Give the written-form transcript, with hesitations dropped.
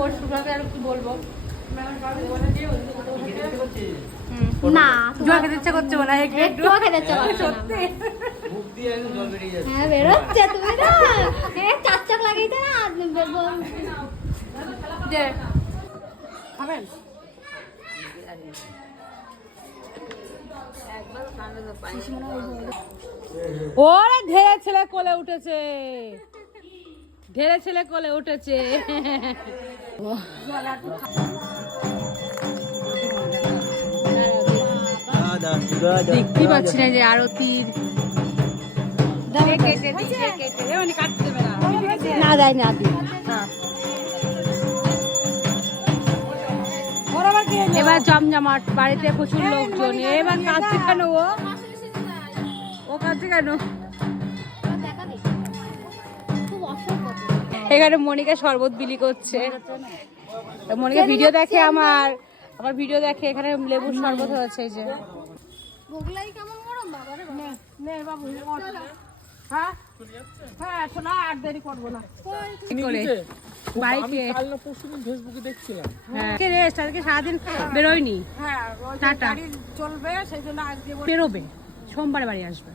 পরশুটাকে আর কি বলবো না জল খেতে ইচ্ছা করছে না একটু খেতে ইচ্ছা করছে না হ্যাঁ বেরোচ্ছে তুমি না চার চাক লাগাইতে না দে খাবেন ওরে ঢেলে ছেলে কোলে উঠেছে দেখতে পাচ্ছি না যে আরতির না যাই না এবার জমজমাট বাড়িতে প্রচুর লোকজন এবার কাঁদছে কেন ও কাঁদছে কেন এখানে মনিকা শরবত বিলি করছে মনিকা ভিডিও দেখে আমার ভিডিও দেখে এখানে লেবুর শরবত হয়েছে এই যে কেমন গরম বাবা রে নে বাবু হ্যাঁ হ্যাঁ শোনা আর দেরি করবো না বাইকে ফেসবুকে দেখছিলাম হ্যাঁ রেস্ট আজকে সারাদিন বেরোয়নি হ্যাঁ টাটা চলবে সেই জন্য আজকে বেরোবে সোমবার বাড়ি আসবে